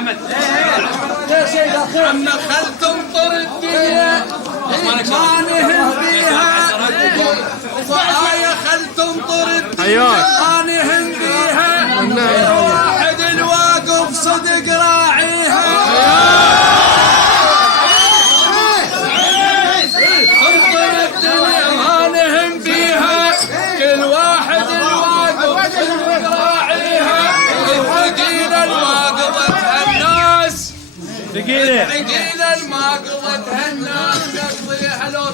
محمد. عم خل تمطر الدنيا ما نهم فيها، وآية خل تمطر الدنيا ما نهم فيها، الواحد الواقف صدق راعيها. تمطر الدنيا ما نهم فيها، كل واحد الواقف صدق راعيها. الثقيلة الواقفتها الناس، ثقيلة الما قضتها الناس، نقضيها لو